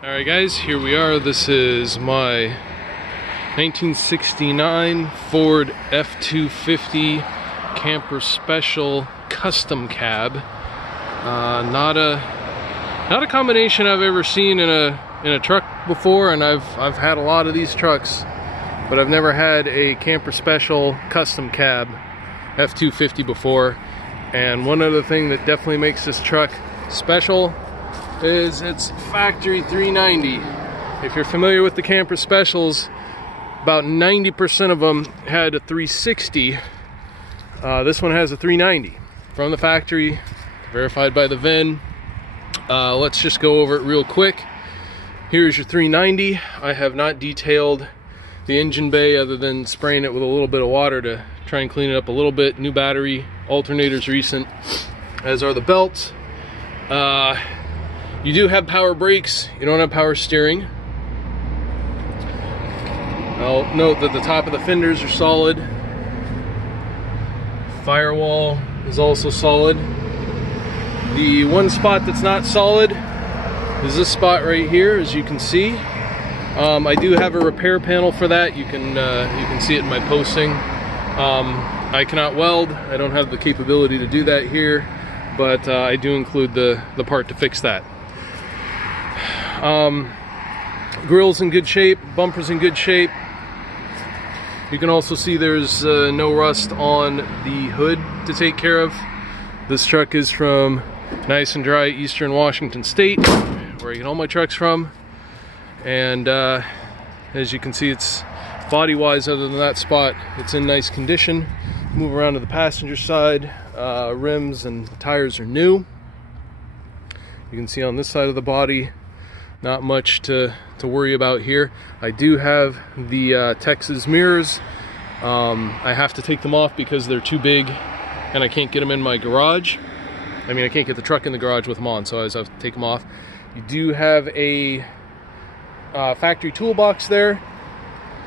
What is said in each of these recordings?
Alright guys, here we are. This is my 1969 Ford F250 Camper Special Custom Cab. Not a combination I've ever seen in a truck before, and I've had a lot of these trucks, but I've never had a Camper Special Custom Cab F250 before. And one other thing that definitely makes this truck special is its factory 390. If you're familiar with the Camper Specials, about 90% of them had a 360. This one has a 390 from the factory, verified by the VIN. Let's just go over it real quick. Here's your 390. I have not detailed the engine bay other than spraying it with a little bit of water to try and clean it up a little bit. New battery, alternators recent, as are the belts. You do have power brakes, you don't have power steering. I'll note that the top of the fenders are solid. Firewall is also solid. The one spot that's not solid is this spot right here, as you can see. I do have a repair panel for that. You can see it in my posting. I cannot weld. I don't have the capability to do that here, but I do include the part to fix that. Grill's in good shape, bumper's in good shape. You can also see there's no rust on the hood to take care of. This truck is from nice and dry Eastern Washington State, where I get all my trucks from. And as you can see, it's body-wise, other than that spot, it's in nice condition. Move around to the passenger side. Rims and tires are new. You can see on this side of the body, not much to worry about here. I do have the Texas mirrors. I have to take them off because they're too big and I can't get them in my garage. I mean, I can't get the truck in the garage with them on, so I have to take them off. You do have a factory toolbox there.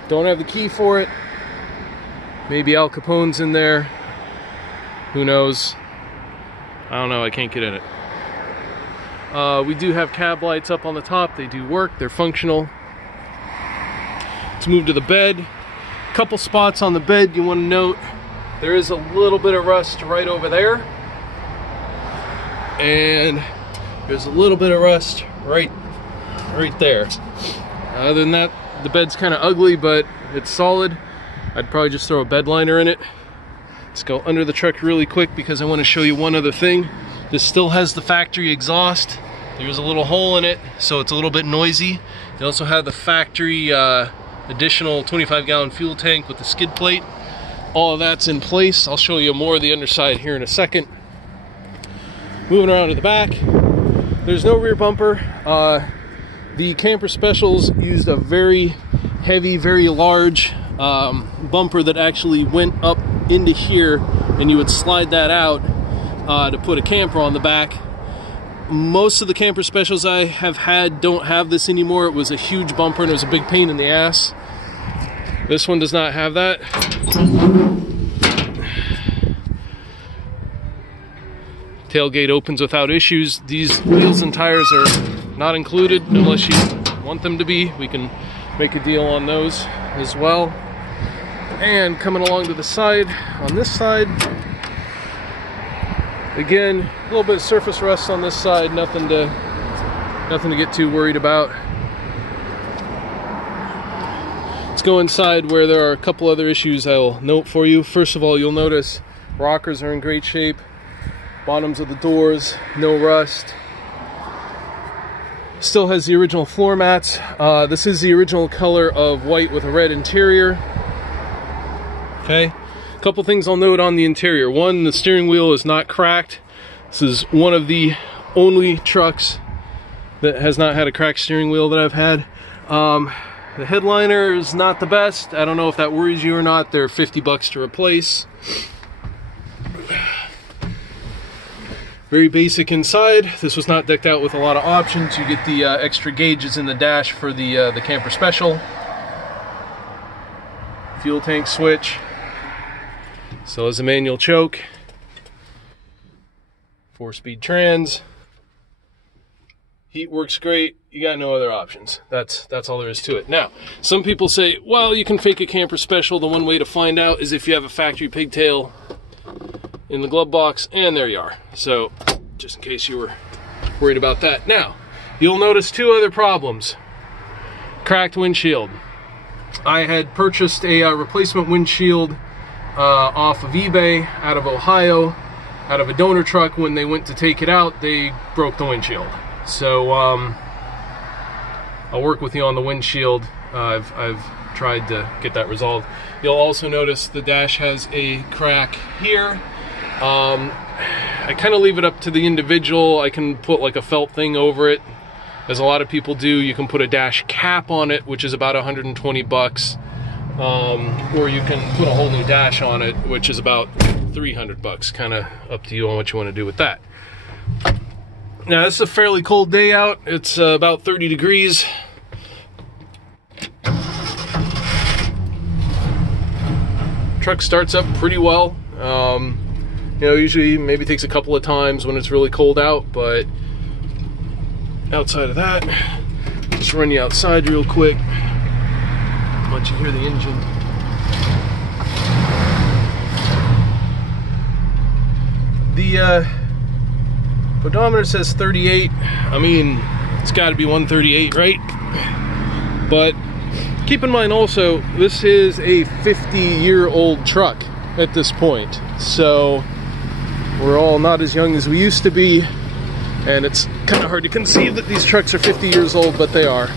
Don't have the key for it. Maybe Al Capone's in there. Who knows? I don't know, I can't get in it. We do have cab lights up on the top. They do work, they're functional. Let's move to the bed. Couple spots on the bed you want to note. There is a little bit of rust right over there. And there's a little bit of rust right there. Other than that, the bed's kind of ugly, but it's solid. I'd probably just throw a bed liner in it. Let's go under the truck really quick because I want to show you one other thing. This still has the factory exhaust. There's a little hole in it, so it's a little bit noisy. They also have the factory additional 25-gallon fuel tank with the skid plate. All of that's in place. I'll show you more of the underside here in a second. Moving around to the back, there's no rear bumper. The Camper Specials used a very heavy, very large bumper that actually went up into here, and you would slide that out to put a camper on the back. Most of the Camper Specials I have had don't have this anymore. It was a huge bumper and it was a big pain in the ass. This one does not have that. Tailgate opens without issues. These wheels and tires are not included unless you want them to be. We can make a deal on those as well. And coming along to the side, on this side, again, a little bit of surface rust on this side, nothing to get too worried about. Let's go inside where there are a couple other issues I'll note for you. First of all, you'll notice rockers are in great shape. Bottoms of the doors, no rust. Still has the original floor mats. This is the original color of white with a red interior. Okay. Couple things I'll note on the interior. One, the steering wheel is not cracked. This is one of the only trucks that has not had a cracked steering wheel that I've had. The headliner is not the best. I don't know if that worries you or not. They're 50 bucks to replace. Very basic inside. This was not decked out with a lot of options. You get the extra gauges in the dash for the Camper Special. Fuel tank switch. So is a manual choke, 4-speed trans, Heat works great. You got no other options. That's all there is to it. Now, some people say, well, you can fake a camper special. The one way to find out is if you have a factory pigtail in the glove box, and there you are. So, just in case you were worried about that. Now, you'll notice two other problems. Cracked windshield. I had purchased a replacement windshield off of eBay out of Ohio, out of a donor truck. When they went to take it out, they broke the windshield. So I'll work with you on the windshield. I've tried to get that resolved. You'll also notice the dash has a crack here. I kind of leave it up to the individual. I can put like a felt thing over it, as a lot of people do. You can put a dash cap on it, which is about 120 bucks. Or you can put a whole new dash on it, which is about 300 bucks. Kind of up to you on what you want to do with that. Now, it's a fairly cold day out. It's about 30 degrees. Truck starts up pretty well. You know, usually maybe takes a couple of times when it's really cold out, but outside of that, just run you outside real quick. Let you hear the engine. The odometer says 38. I mean, it's got to be 138, right? But keep in mind also, this is a 50-year-old truck at this point. So we're all not as young as we used to be, and it's kind of hard to conceive that these trucks are 50 years old, but they are. There's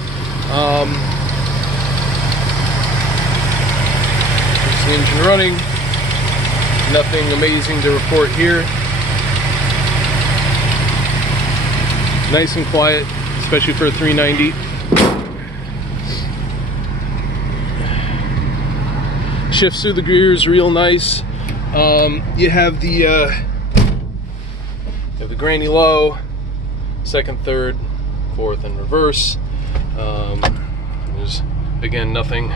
the engine running. Nothing amazing to report here. Nice and quiet, especially for a 390. Shifts through the gears real nice. You have the granny low, second, third, fourth, and reverse. There's again nothing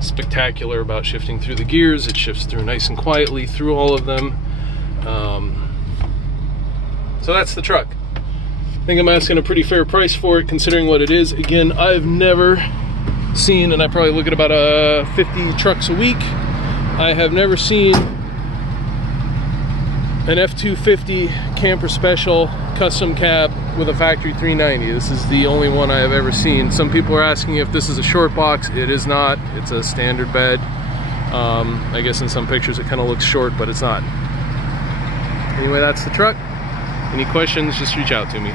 spectacular about shifting through the gears. It shifts through nice and quietly through all of them. So that's the truck. I think I'm asking a pretty fair price for it, considering what it is. Again, I've never seen, and I probably look at about 50 trucks a week. I have never seen an F250 camper special custom cab with a factory 390. This is the only one I have ever seen. Some people are asking if this is a short box. It is not. It's a standard bed. I guess in some pictures it kind of looks short, but it's not. Anyway, that's the truck. Any questions, just reach out to me.